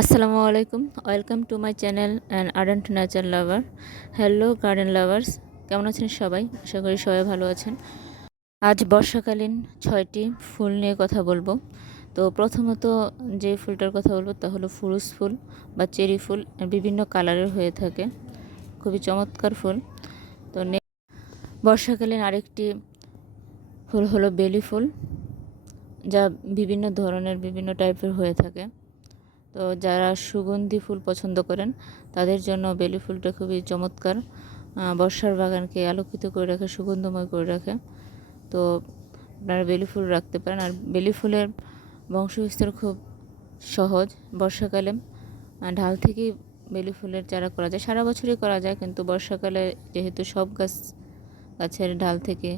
আসসালামু আলাইকুম, welcome to my channel and ardent nature lover. Hello garden lovers, কেমন আছেন সবাই? আশা করি সবাই ভালো আছেন। আজ বর্ষাকালীন ছয়টি ফুল নিয়ে কথা বলব। তো প্রথমত যে ফুলটার কথা বলব তা হলো ফুরুস ফুল বা চেরি ফুল বিভিন্ন কালারের হয়ে থাকে। খুবই চমৎকার ফুল। তো বর্ষাকালীন আরেকটি ফুল হলো বেলি ফুল, যা বিভিন্ন ধরনের বিভিন্ন টাইপের হয়ে থাকে। তো যারা সুগন্ধি ফুল পছন্দ করেন, তাদের জন্য বেলি ফুলটা খুবই চমৎকার। বর্ষার বাগানকে আলোকিত করে রাখে, সুগন্ধময় করে রাখে। তো আপনারা বেলি ফুল রাখতে পারেন। আর বেলি ফুলের বংশবিস্তার খুব সহজ বর্ষাকালে। ঢাল থেকেই বেলি ফুলের চারা করা যায়। সারা বছরই করা যায়, কিন্তু বর্ষাকালে যেহেতু সব গাছ, গাছের ঢাল থেকে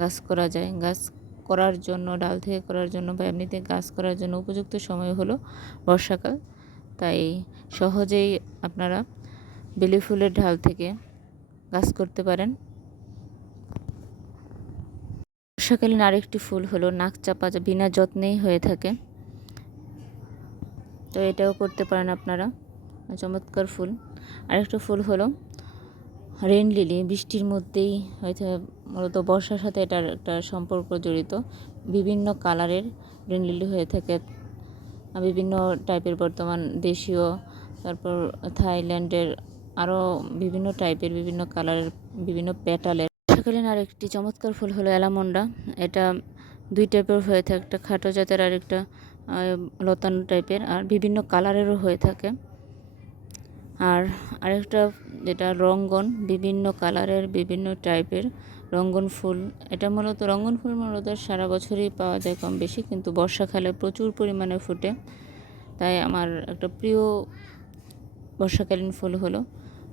গাছ করা যায়, গাছ করার জন্য, ডাল থেকে করার জন্য বা এমনিতে গাছ করার জন্য উপযুক্ত সময় হলো বর্ষাকাল। তাই সহজেই আপনারা বেলি ফুলের ঢাল থেকে গাছ করতে পারেন। বর্ষাকালীন আরেকটি ফুল হলো নাক চাপা যা বিনা যত্নেই হয়ে থাকে। তো এটাও করতে পারেন আপনারা। চমৎকার ফুল। আরেকটা ফুল হলো রেন লিলি, বৃষ্টির মধ্যেই হয়তো মূলত বর্ষার সাথে এটার একটা সম্পর্ক জড়িত। বিভিন্ন কালারের রেন লিলি হয়ে থাকে, বিভিন্ন টাইপের বর্তমান দেশীয়, তারপর থাইল্যান্ডের আরও বিভিন্ন টাইপের, বিভিন্ন কালারের, বিভিন্ন প্যাটালের। বর্ষাকালীন আরেকটি চমৎকার ফুল হলো অ্যালামন্ডা। এটা দুই টাইপের হয়ে থাকে, একটা খাটো জাতের আর একটা লতানো টাইপের, আর বিভিন্ন কালারেরও হয়ে থাকে। আর আরেকটা যেটা রঙ্গন, বিভিন্ন কালারের, বিভিন্ন টাইপের রঙ্গন ফুল। এটা মূলত রঙ্গন ফুল মূলত সারা বছরই পাওয়া যায় কম বেশি কিন্তু বর্ষাকালে প্রচুর পরিমাণে ফুটে। তাই আমার একটা প্রিয় বর্ষাকালীন ফুল হলো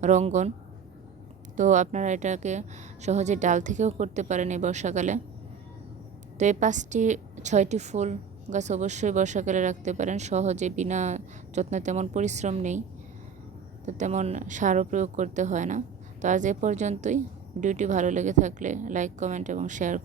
রঙ্গন। তো আপনারা এটাকে সহজে ডাল থেকেও করতে পারেন এই বর্ষাকালে। তো এই পাঁচটি, ছয়টি ফুল গাছ অবশ্যই বর্ষাকালে রাখতে পারেন। সহজে বিনা যত্নে তেমন পরিশ্রম নেই। তো তেমন সারও প্রয়োগ করতে হয় না। তো আজ এ পর্যন্তই। ভিডিওটি ভালো লেগে থাকলে লাইক কমেন্ট এবং শেয়ার